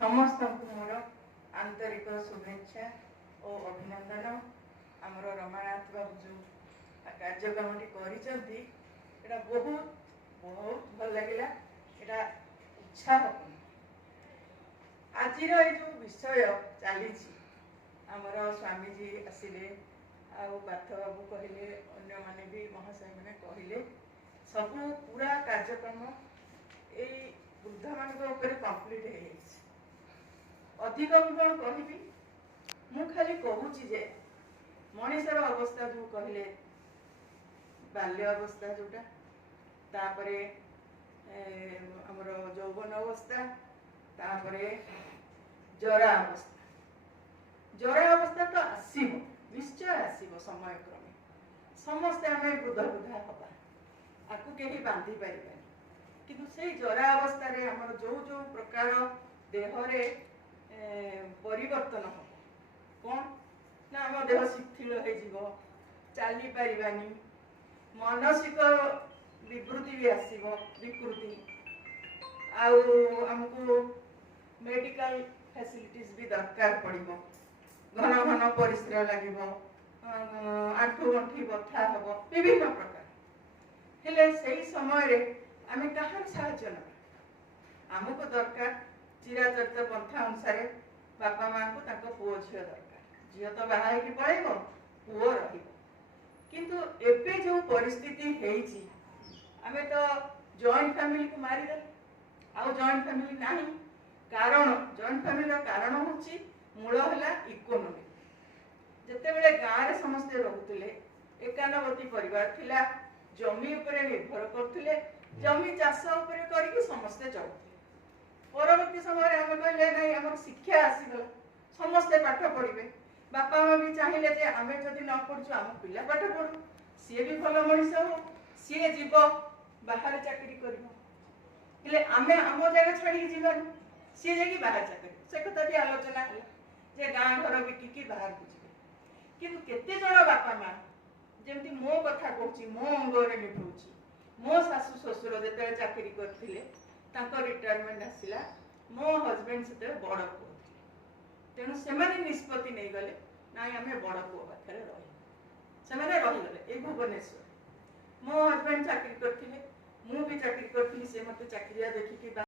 समस्त मोर आंतरिक शुभेच्छा और अभिनंदन। आमर रमानाथ बाबू जो कार्यक्रम कर बहुत बहुत भल लगे। यहाँ उत्साह आज जो विषय चली आमर स्वामीजी आसिले पार्थ बाबू कहले अन्य माने भी महाशय मैंने कहले सब पूरा कार्यक्रम ये वृद्ध मान कम्प्लीट हो अधिक कौन कहबी मु खाली कहूँ जे मनीषर अवस्था जो कहले बाल्य अवस्था जोटा तापरे हमर यौवन अवस्था तापरे जरा अवस्था तो आसीबो निश्चय आसीबो समय क्रमे समस्ते आम वृद्ध वृद्धा हवा आपको कहीं बांधि पारे किंतु से जरा अवस्था रे हमर जो जो प्रकार देहरे परिवर्तन हम कौन ना आम देह शिथिल हो चली पारिबानी मानसिक विकृति भी आसीबो विकृति आमको मेडिकल फैसिलिटीज भी दरकार पड़िबो घन घन परिश्रा लगे आंठू गंठी बथा हम विभिन्न प्रकार हेले से समय रे आमे कहार साहाय्य ना आमको दरकार चिराचरित पंथा अनुसार बापा माँ को ताको पुओ झील दरकार झील तो बाहा होगी पड़ेब पुओ किंतु एबे जो परिस्थिति हेची आमे तो जॉइंट फैमिली को मारिदे आउ जॉइंट फैमिली नहीं कारण जॉइंट फैमिली कारण होची मूल है इकोनोमी जिते बड़े गाँव में समस्ते रोते एकानवती परिवार थिला जमी उपरे निर्भर करते जमी चाष करके समस्ते चलते परवर्ती समय आम कहले नहीं आम शिक्षा आसीगला समस्ते पाठ पढ़े बापा माँ भी चाहिए जे आम जदि न पढ़ु आम पिला पाठ पढ़ू सी भी भल मनीष हो सी जीव बाहर चाकरी कर आम जगह छाड़ी जीवन सी जाकि बाहर चाकरी से कथा भी आलोचना है जे गाँ घर बिकिकी बाहर को जी किंतु केते जण बापा माँ जमती मो कथा कहूँ मो अंगरे निभाऊँ मो शाशु शशुर जो चाकरी करते रिटायरमेंट आसला मो हजबैंड से बड़ पुओ तेणु से निष्पत्ति नहीं गले ना आम बड़ पुओ पाखे रहीगले ये भुवनेश्वर मो हजबैंड चाकरी करते मु भी चाकरी करी से मत चाकरिया देखिकी